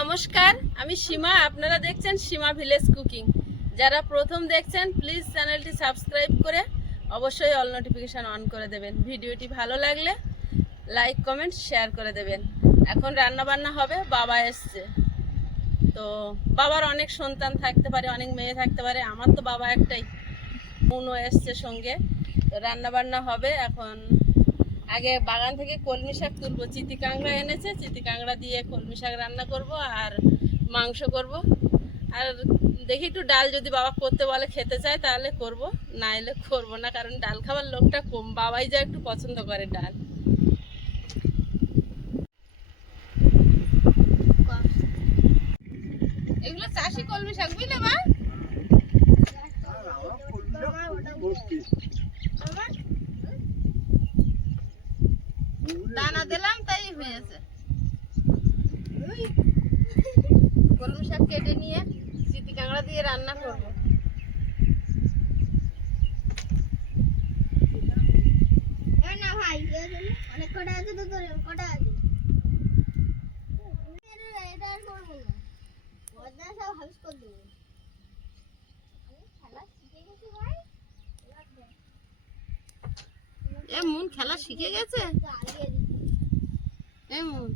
নমস্কার, আমি সীমা। আপনারা দেখছেন সীমা ভিলেজ কুকিং। যারা প্রথম দেখছেন প্লিজ চ্যানেলটি সাবস্ক্রাইব করে অবশ্যই অল নোটিফিকেশান অন করে দেবেন। ভিডিওটি ভালো লাগলে লাইক কমেন্ট শেয়ার করে দেবেন। এখন রান্না বান্না হবে, বাবা এসছে। তো বাবার অনেক সন্তান থাকতে পারে, অনেক মেয়ে থাকতে পারে। আমার তো বাবা একটাই, মনও এসছে সঙ্গে। তো রান্না বান্না হবে এখন। আগে বাগান থেকে কলমি শাক তুলবো। চিতি কাঁকড়া এনেছে, চিতি কাঁকড়া দিয়ে কলমি শাক রান্না করব আর মাংস করব। আর দেখি একটু ডাল যদি বাবা করতে বলে খেতে চায় তাহলে করব না এলে করব না, কারণ ডাল খাবার লোকটা কম, বাবাই যা একটু পছন্দ করে ডাল। এগুলো চাষি কলমি শাক, বুঝলে বা দানা দিলাম তাই হয়েছে কলমি শাক কেটে নিয়ে চিতি কাঁকড়া দিয়ে রান্না করব। না ভাই অনেক কটা আছে তো তোর কটা আছে? এটা আর করব না। বদনা সব হাউস করে দেবো। আমি খেলা শিখে গেছি ভাই? এ মন খেলা শিখে গেছে? একটু আগে এ মন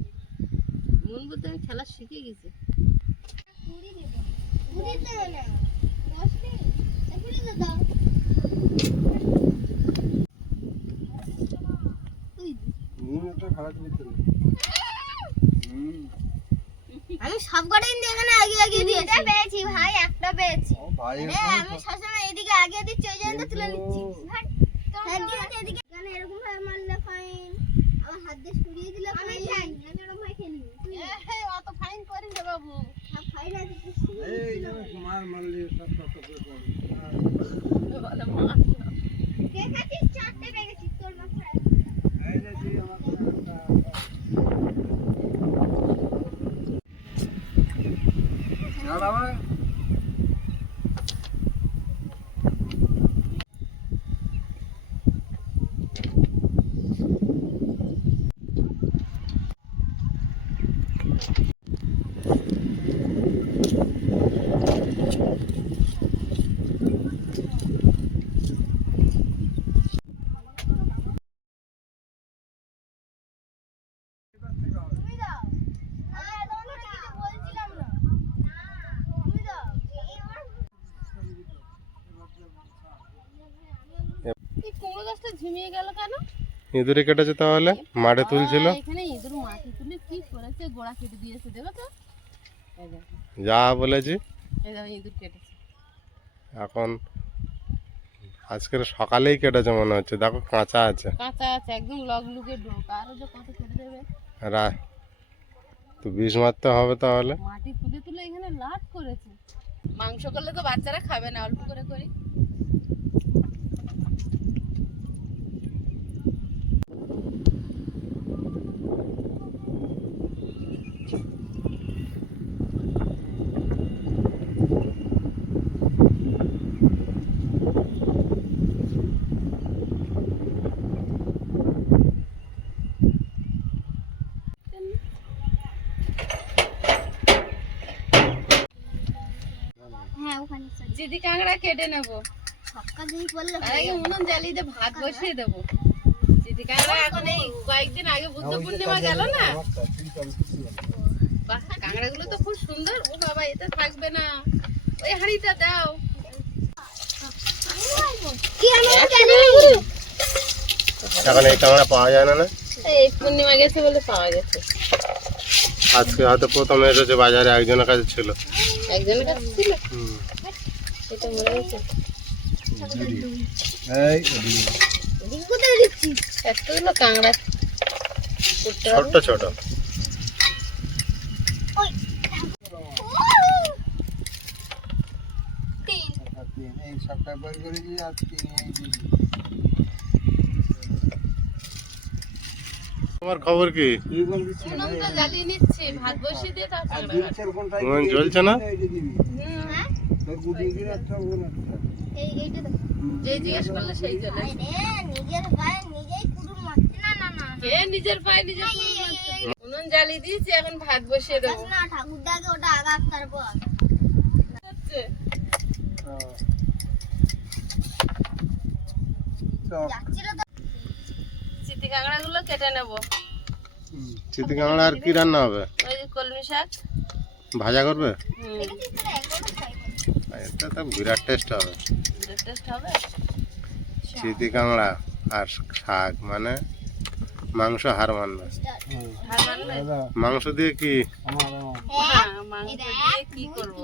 মন বলতে আমি খেলা শিখে গেছি। আমি সব কটাই এখানে আগে আগে দিয়েছি। পেয়েছি ভাই একটা পেয়েছি। আমি সবসময় এদিকে আগে দিচ্ছি ওই জন্য তুলে নিচ্ছি। হ্যাঁ এদিকে এখানে এরকম ভাবে মারলে ফাইন আমার হাত দিয়ে সরিয়ে দিলে আমি ফাইন আমি এরকম ভাবে খেলি তুই অত ফাইন করি না বাবু সব ফাইন আছে তুই সরিয়ে দিলে বলে মা কে খাচ্ছিস চারটে পেয়েছি তোর মাথায় তুমি দাও আমি এতক্ষণ ধরে কিছু বলছিলাম না তুমি দাও এই আমার এই কুমড়ো গাছটা ঝিমিয়ে গেল কেন? ইঁদুরে কেটেছে তাহলে? মাঠে তুলছিল? এখানে ইঁদুর মাটি তুলে কি করেছে? গোড়া কেটে দিয়েছে দেখো। তো যা বলেছি। ইঁদুর কেটেছে। এখন আজকের সকালেই কেটেছে মনে হচ্ছে। দেখো কাঁচা আছে। কাঁচা আছে একদম লগ লুকে ডোক। আরও যে কত কেটে দেবে? রা তো বিষ মারতে হবে তাহলে? মাটি তুলে তুলে এখানে লাট করেছে। মাংস করলে তো বাচ্চারা খাবে না অল্প করে করি। হ্যাঁ ওখানে চিদি কাঁকড়া কেটে নেব। উনুন জ্বালিয়ে ভাত বসিয়ে দেবো চিদি কাঁকড়া এখন এই কয়েকদিন আগে বুদ্ধ পূর্ণিমা গেল না? বাহ কাঁকড়াগুলো তো খুব সুন্দর। ও বাবা এতে থাকবে না। ওই হাঁড়িটা দাও। এখন এই কাঁকড়া পাওয়া যায় না না? এই পূর্ণিমা গেছে বলে পাওয়া গেছে। আজকে হয়তো প্রথম এসেছে বাজারে একজনের কাছে ছিল। একজনের কাছে ছিল। এটা মনে হচ্ছে এতগুলো কাঁকড়া? ছোট। তিন তোমার খবর কি? উনুনটা জ্বালিয়ে নিচ্ছি ভাত বসিয়ে দিয়ে তার কাঁকড়া কাটবো। জ্বলছে না? হ্যাঁ। এই এইটা দেখো যে জিজ্ঞেস করলে সেই নিজের পায়ে উনুন জ্বালিয়ে দিয়েছি এখন ভাত বসিয়ে দেবো। না ঠাকুরদাকে ওটা আগাক তারপর। হচ্ছে। যাচ্ছিল তো। চিতি কাঁকড়া গুলো কেটে নেব। চিতি কাঁকড়া আর কি রান্না হবে? ওই যে কলমি শাক। ভাজা করবে? এটা তো বিরাট টেস্ট হবে। টেস্ট হবে? চিতি কাঁকড়া আর শাক মানে মাংস হার মানবে মাংস দিয়ে কি মাংস দিয়ে কি করব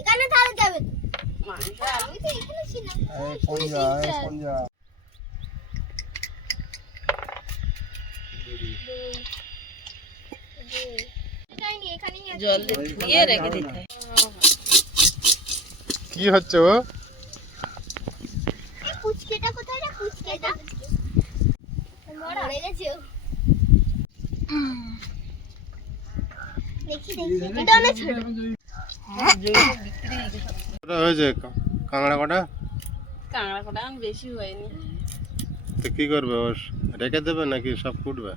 এখানে তাহলে যাবে তো। মাংস আলু আমি তো এখানে ছিলাম এখানেই এখানেই আছে। জল দিয়ে রেখে দিতে। কি হচ্ছে ও এই কোথায় রে মরে গেছে ও। দেখি দেখি এটা অনেক ছোট কটা হয়েছে কাঁকড়া কটা কাঁকড়া কটা বেশি হয়নি। তো কি করবে ও রেখে দেবে নাকি সব ফুটবে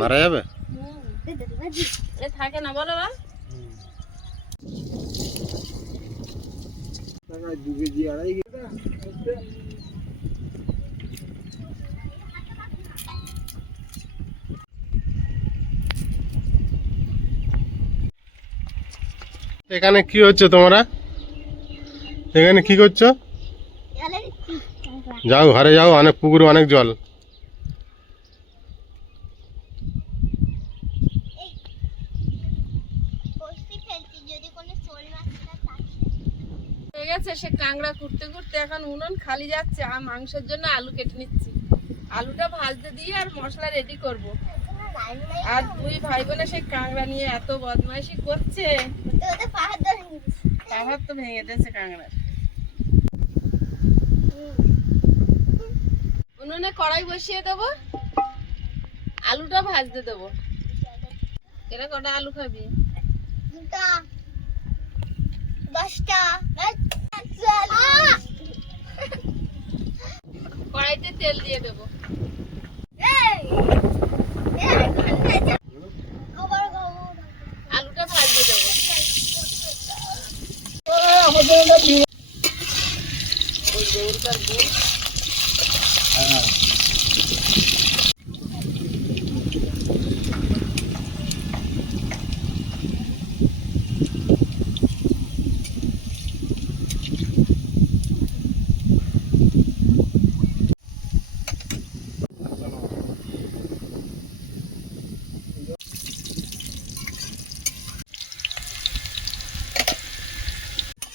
মারা যাবে? থাকে না বলো বা এখানে কি হচ্ছে তোমরা? এখানে কি করছ? যাও, ঘরে যাও, অনেক পুকুরে অনেক জল। গেছে সে কাঁকড়া কুটতে কুটতে এখন উনুন খালি যাচ্ছে, আর মাংসের জন্য আলু কেটে নিচ্ছি। আলুটা ভাজতে দিয়ে আর মশলা রেডি করব। আর দুই ভাই বোনে সে কাঁকড়া নিয়ে এত বদমাইশি করছে। পাহাড় তো ভেঙে দিয়েছে কাঁকড়ার উনুনে কড়াই বসিয়ে দেবো, আলুটা ভাজতে দেবো। এরা কটা আলু খাবি? দশটা কড়াইতে তেল দিয়ে দেবো ভাজতে দেবো ওই গরুটার গুড়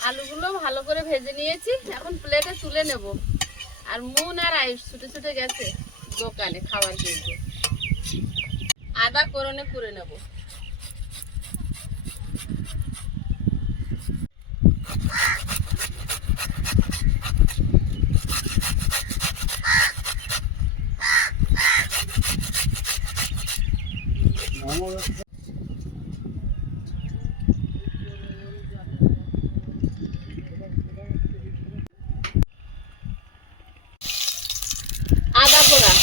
আলুগুলো ভালো করে ভেজে নিয়েছি এখন প্লেটে তুলে নেব আর মুন আর আয়ুষ ছুটে ছুটে গেছে দোকানে খাবার কিনতে আদা করনে করে নেব আদা পোড়া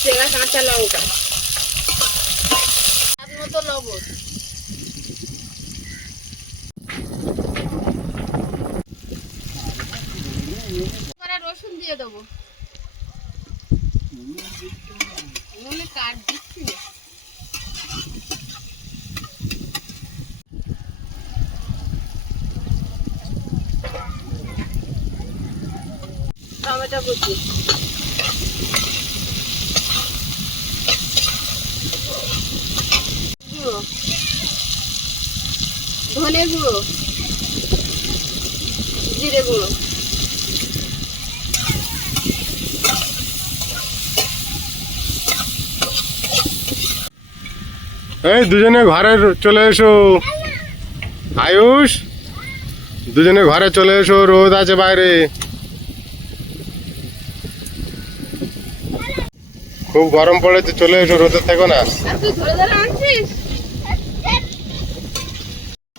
চেরা কাঁচা লঙ্কা। স্বাদ মতো লবণ। রসুন দিয়ে দেবো। কাট দিচ্ছি টমেটো কুচি গুঁড়ো ধনে গুঁড়ো। জিরে গুঁড়ো। এই দুজনে ঘরে চলে এসো। আয়ুষ দুজনে ঘরে চলে এসো রোদ আছে বাইরে। খুব গরম পড়েছে চলে এসো রোদে থেকো না। তুই ধরে ধরে আনছিস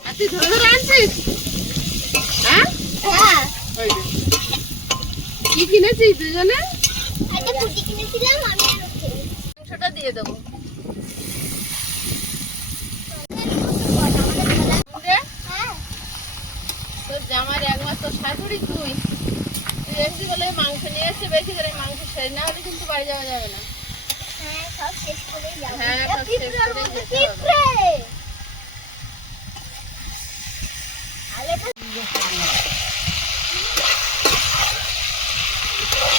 আর তুই ধরে হ্যাঁ হ্যাঁ। কি কিনেছিস দুজনে। মাংসটা দিয়ে দেবো হ্যাঁ তোর জামার একমাত্র শাশুড়ি তুই তুই এসছি বলে মাংস নিয়ে এসছে বেশি করে মাংস শেষ না হলে কিন্তু বাড়ি যাওয়া যাবে না হ্যাঁ সব শেষ করেই যাব হ্যাঁ, সব শেষ করেই যেতে হবে। পিঁপড়ে। আগে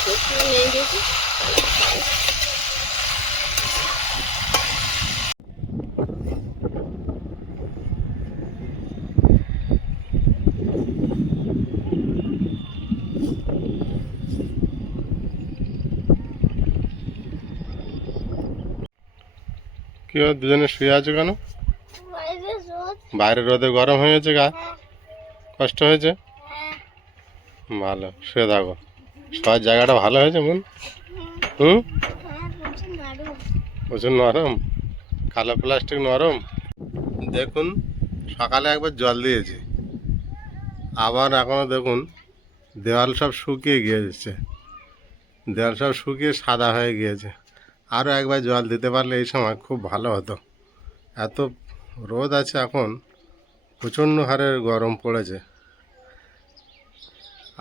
তো তুই নেই দেখি কি দুজনে শুয়ে আছো কেন? বাইরে রোদে। গরম হয়েছে গা। হ্যাঁ। কষ্ট হয়েছে? হ্যাঁ ভালো, শুয়ে থাকো। সবার জায়গাটা ভালো হয়েছে মন হুম? প্রচুর নরম। কালো প্লাস্টিক নরম। দেখুন, সকালে একবার জল দিয়েছি। আবার এখনও দেখুন, দেওয়াল সব শুকিয়ে গিয়েছে। দেওয়াল সব শুকিয়ে সাদা হয়ে গিয়েছে। আরও একবার জল দিতে পারলে এই সময় খুব ভালো হতো। এত রোদ আছে এখন, প্রচণ্ড হারে গরম পড়েছে।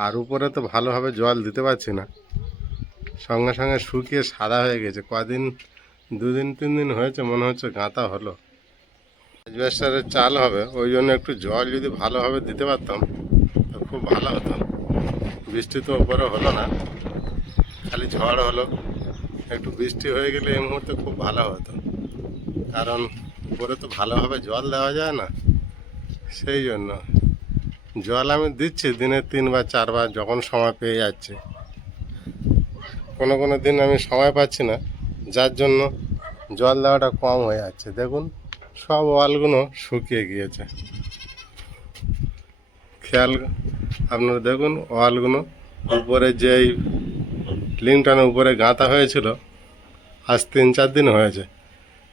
আর উপরে তো ভালোভাবে জল দিতে পারছি না। সঙ্গে সঙ্গে শুকিয়ে সাদা হয়ে গেছে। কদিন, দুদিন তিন দিন হয়েছে, মনে হচ্ছে গাঁথা হলো। অ্যাজবেস্টারের চাল হবে, ওই জন্য একটু জল যদি ভালোভাবে দিতে পারতাম, তো খুব ভালো হতো। বৃষ্টি তো ওপরে হলো না, খালি ঝড় হলো। একটু বৃষ্টি হয়ে গেলে এই মুহূর্তে খুব ভালো হতো। কারণ উপরে তো ভালোভাবে জল দেওয়া যায় না, সেই জন্য। জল আমি দিচ্ছি, দিনে তিনবার, চারবার যখন সময় পেয়ে যাচ্ছে। কোনো কোনো দিন আমি সময় পাচ্ছি না, যার জন্য জল দেওয়াটা কম হয়ে যাচ্ছে। দেখুন, সব ওয়ালগুলো শুকিয়ে গিয়েছে। খেয়াল, আপনারা দেখুন, ওয়ালগুলো উপরে যেই লিঙ্কটানের উপরে গাঁথা হয়েছিল, আজ তিন চার দিন হয়েছে,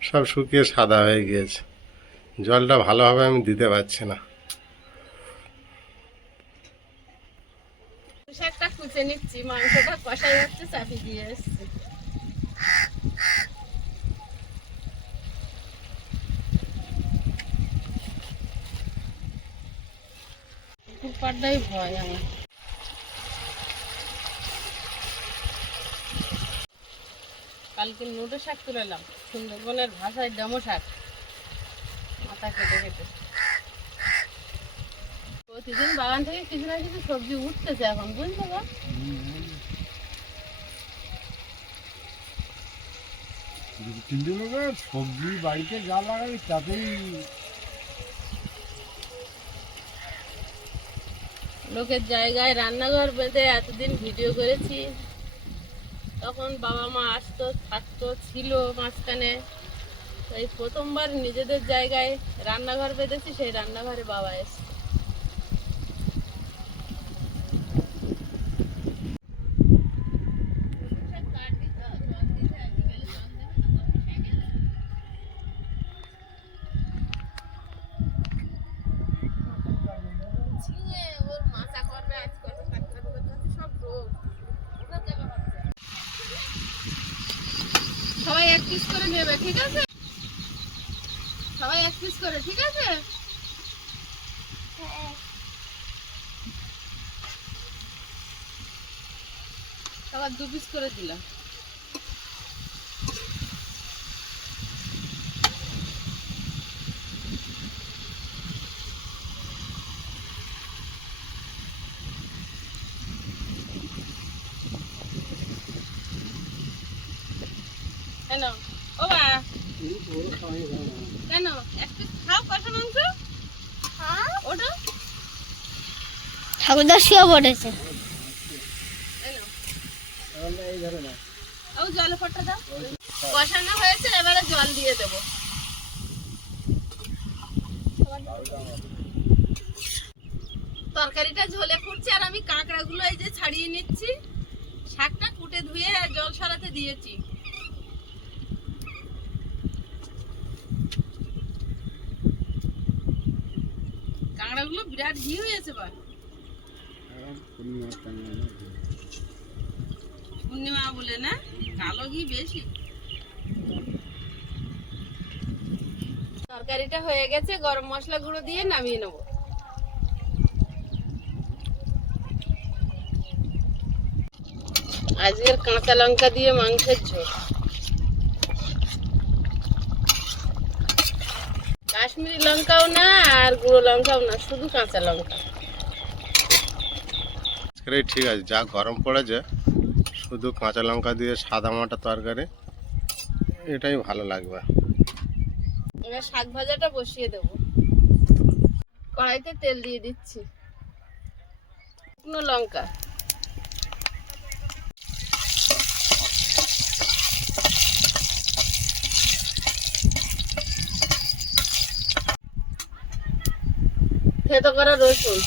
সব শুকিয়ে সাদা হয়ে গিয়েছে। জলটা ভালোভাবে আমি দিতে পারছি না। শাকটা কুচে নিচ্ছি, মাংসটা কষাই হচ্ছে চাপি দিয়ে এসছি। ভয় আমার। কালকে নোটো শাক তুলে এলাম, সুন্দরবনের ভাষায় ডেমো শাক। মাথা কেটে কেটে প্রতিদিন বাগান থেকে কিছু না কিছু সবজি উঠতেছে এখন বুঝতে পার কিন্তু সবজি বাড়িতে যা লাগাবি তাতেই লোকের জায়গায় রান্নাঘর বেঁধে এতদিন ভিডিও করেছি। তখন বাবা মা আসতো থাকতো ছিল মাঝখানে। এই প্রথমবার নিজেদের জায়গায় রান্নাঘর বেঁধেছি সেই রান্নাঘরে বাবা এসছে ঝিঙে ওর মাচা করবে আজ কত কাটতে হবে করতে সব রোগ ওঠার জায়গা পাচ্ছে না। সবাই এক পিস করে নেবে ঠিক আছে সবাই এক পিস করে ঠিক আছে হ্যাঁ সবার দু পিস করে দিলাম। কেন? ও বা কেন? এক পিস খাও কষা মাংস? হ্যাঁ। ওটা? ঠাকুরদা শুয়ে পড়েছে। কষানো হয়েছে এবারে জল দিয়ে দেবো। তরকারিটা ঝোলে ফুটছে আর আমি কাঁকড়াগুলো এই যে ছাড়িয়ে নিচ্ছি। শাকটা কুটে ধুয়ে জল সরাতে দিয়েছি। কাঁকড়াগুলো বিরাট ঘি হয়েছে বা পূর্ণিমা বলে না কালো ঘি বেশি। তরকারিটা হয়ে গেছে, গরম মশলা গুঁড়ো দিয়ে নামিয়ে নেব। আজকের কাঁচা লঙ্কা দিয়ে মাংসের ঝোল। কাশ্মীরি লঙ্কাও না, আর গুঁড়ো লঙ্কাও না, শুধু কাঁচা লঙ্কা। ঠিক আছে, যা গরম পড়েছে, শুধু কাঁচা লঙ্কা দিয়ে সাদা মাটা তরকারি, এটাই ভালো লাগবে। এবার শাক ভাজাটা বসিয়ে দেবো। কড়াইতে তেল দিয়ে দিচ্ছি। শুকনো লঙ্কা। থেতো করা রসুন।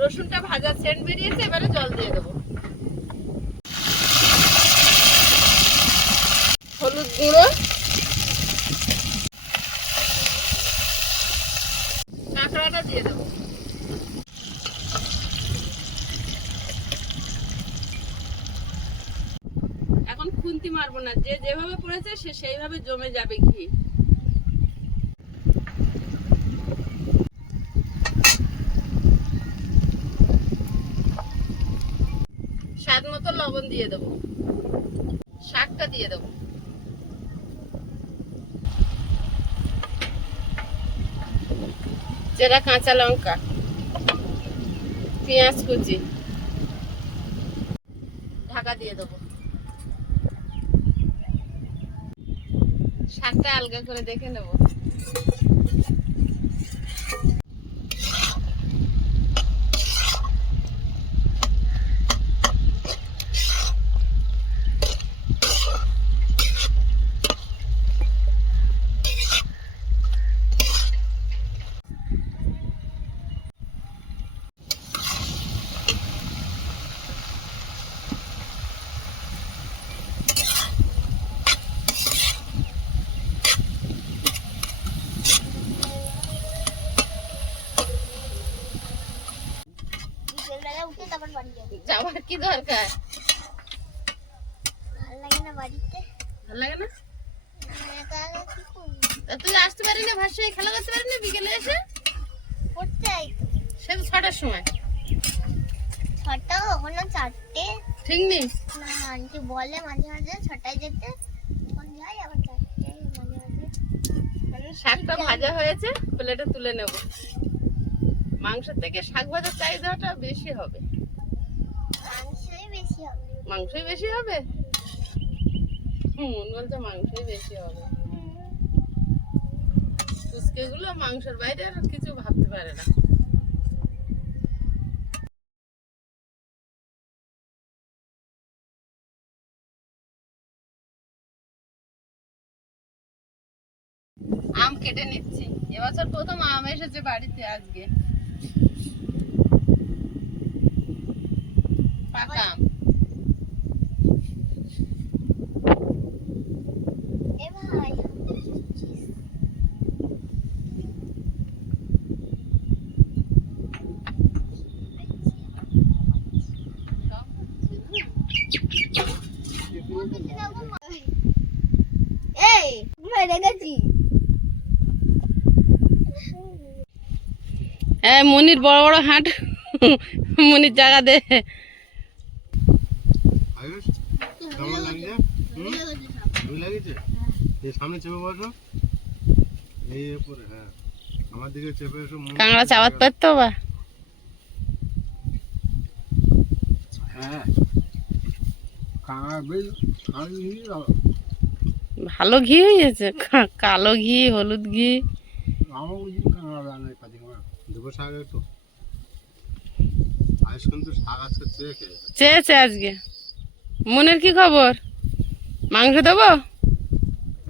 রসুনটা ভাজা সেন্ট বেরিয়েছে, এবারে জল দিয়ে দেবো হলুদ গুঁড়ো কাঁকড়াটা দিয়ে দেবো এখন খুন্তি মারবো না। যে যেভাবে পড়েছে, সে সেইভাবে জমে যাবে ঘি। স্বাদ মতো লবণ দিয়ে দেবো। শাকটা দিয়ে দেবো। চেরা কাঁচা লঙ্কা, পেঁয়াজ কুচি। ঢাকা দিয়ে দেবো। শাকটা আলগা করে দেখে নেব বিকেলবেলা উঠে তারপর বাড়ি যাবে যাওয়ার কি দরকার ভালো লাগে না বাড়িতে ভালো লাগে না একা একা কি করব তা তুই আসতে পারি না ভাষায় খেলা করতে পারি না বিকেলে এসে পড়তে যাই তো। সে তো ছটার সময় ছটা কখনো চারটে ঠিক নেই? আন্টি বলে মাঝে মাঝে ছটায় যেতে। তখন যাই আবার চারটে মাঝে মাঝে। শাকটা ভাজা হয়েছে প্লেটে তুলে নেব। মাংসের থেকে শাক ভাজার চাহিদাটা বেশি হবে। মাংসই বেশি হবে। মাংসই বেশি হবে? হুম বলছে মাংসই বেশি হবে। ফুচকেগুলো মাংসের বাইরে আর কিছু ভাবতে পারে না। কেটে নিচ্ছি। এবছর প্রথম আম এসেছে বাড়িতে আজকে। পাকা আম এ ভাই সব হচ্ছে না। এই ভাই রেখেছি হ্যাঁ মনির বড় বড় হাট মনির জায়গা দে। সামনে চেপে বসো। এই উপরে হ্যাঁ। আমার দিকে চেপে এসো কাঁকড়া চাবাত পারতো বা। হ্যাঁ। কাঁকড়া বেশ ভালো ঘি হয়েছে কালো ঘি হলুদ ঘি। আমার কাঁকড়া করা শাক একটু আয়ুষ কিন্তু শাক আজকে চেয়ে খেয়েছে। চেয়েছে আজকে। মনের কি খবর? মাংস দেবো?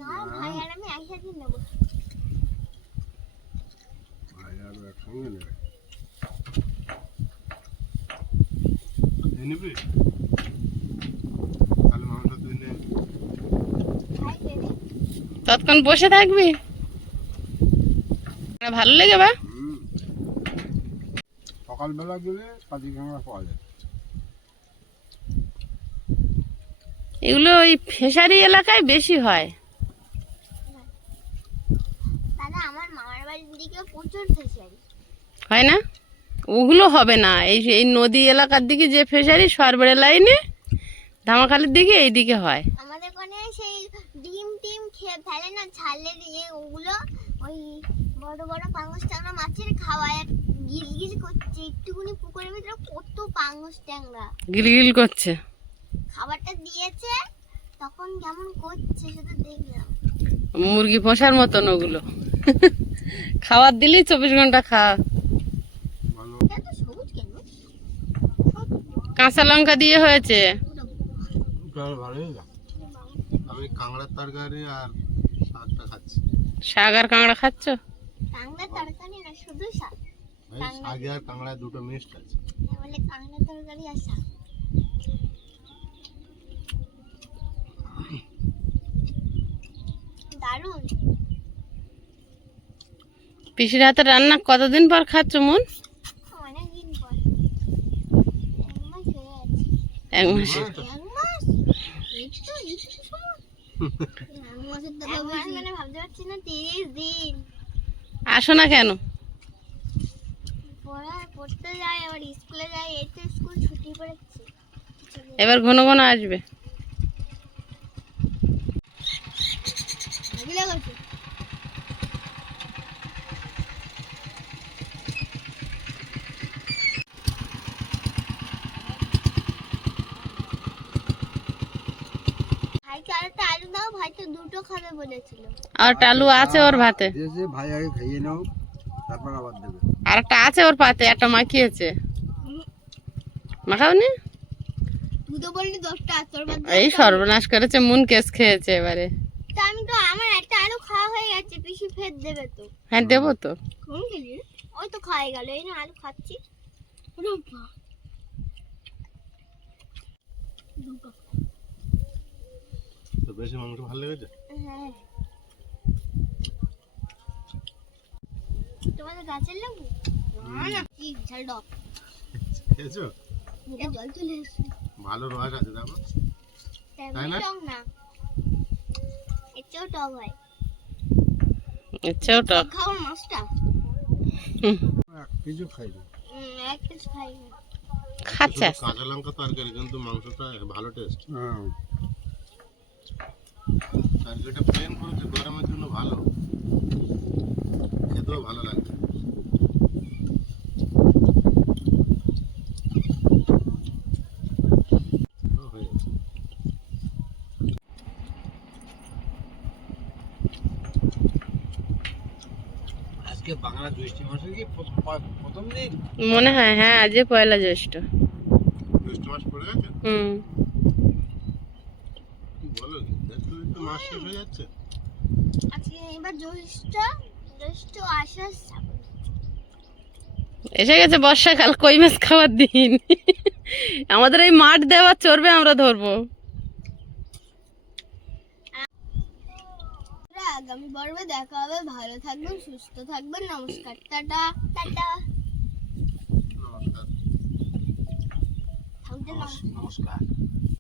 না ভাই আর আমি একসাথে নেব। তাহলে মাংস তুই নে। ভাই ততক্ষণ বসে থাকবি? ভালো লেগে বা। সকালবেলা গেলে কাঁচি কাঁকড়া পাওয়া যায়। এগুলো ওই ফেসারি এলাকায় বেশি হয়। দাদা আমার মামার বাড়ির দিকে প্রচুর ফেসারি। হয় না? ওগুলো হবে না। এই এই নদী এলাকার দিকে যে ফেসারি সরবরে লাইনে ধামাখালির দিকে এই দিকে হয়। আমাদের ওখানে সেই ডিম টিম খেয়ে ফেলে না ছাড়লে দিয়ে ওগুলো ওই বড় বড় পাঙ্গস ট্যাংরা মাছের খাওয়ায় আর গিল গিল করছে। একটুকুনি পুকুরের ভিতরে কত পাঙ্গস ট্যাংরা। গিলগিল করছে। খাবারটা দিয়েছে তখন কেমন করছে সেটা দেখলাম। মুরগি পোষার মতন ওগুলো। খাবার দিলেই চব্বিশ ঘণ্টা খাওয়া ভালো। সবুজ কেন? কাঁচা লঙ্কা দিয়ে হয়েছে। তাহলে ভালোই লাগে আমি কাঁকড়ার তরকারি আর শাকটা খাচ্ছি। শাক আর কাঁকড়া খাচ্ছ? কাংড়া তরকারি না শুধু শাক। এই আর কাঁকড়ায় দুটো মিক্সড আছে। বলে কাংড়া তরকারি আর শাক। দারুণ। পিসির হাতে রান্না কতদিন পর খাচ্ছ মন? এক মাস এক মাসে। এক মাস? একটু একটু। সময় এক মাসের মানে ভাবতে পারছি না তিরিশ দিন। আসো না কেন? পড়া পড়তে যাই আবার স্কুলে যাই স্কুল ছুটি পড়েছে। এবার ঘন ঘন আসবে করছে ভাইকে আরেকটা আলু দাও ভাই তো দুটো খাবে বলেছিল। আর টালু আছে ওর ভাতে? দিয়েছে ভাই আগে খাইয়ে নাও তারপর আবার দেবে। আর একটা আছে ওর পাতে একটা মাখিয়েছে। মাখাওনি? তুই তো বললি দশটা এই সর্বনাশ করেছে মুন কেস খেয়েছে এবারে। তা আমি তো আমার একটা আলু খাওয়া হয়ে গেছে পিসি ফের দেবে তো। হ্যাঁ দেবো তো। কোন ওই তো খাওয়াই গেল এই না আলু খাচ্ছি। দুটো। তো বেশি মাংস ভালো লেগেছে? হ্যাঁ। তোমাদের গাছের লেবু? না না কি ঝাল ডক খেয়েছো? এটা জল চলে এসছে। ভালো রস আছে দেখো। তাই না? টক না। এর টক হয়। ইচ্ছেও টক। খাওয়ার মাছটা। কিছু খাইবে উম, এক পিস খাই না। খাচ্ছে কাঁচা লঙ্কা তরকারি কিন্তু মাংসটা ভালো টেস্ট তরকারিটা প্লেন করেছে গরমের জন্য ভালো খেতেও ভালো লাগবে। বাংলা জ্যৈষ্ঠী মাসে কি প্রথম প্রথম দিন? মনে হয় হ্যাঁ আজকে পয়লা জ্যৈষ্ঠ। জ্যৈষ্ঠ মাস পড়ে গেছে? হুম কি বলো কি দেখতে দেখতে মাস শেষ হয়ে যাচ্ছে? আজকে এবার জ্যৈষ্ঠ জ্যৈষ্ঠ আষাঢ় শ্রাবণ। এসে গেছে বর্ষাকাল কই মাছ খাওয়ার দিন? আমাদের এই মাঠ দেওয়া চড়বে আমরা ধরবো। আগামী পর্বে দেখা হবে। ভালো থাকবেন সুস্থ থাকবেন। নমস্কার টাটা। টাটা। নমস্কার। নমস্কার।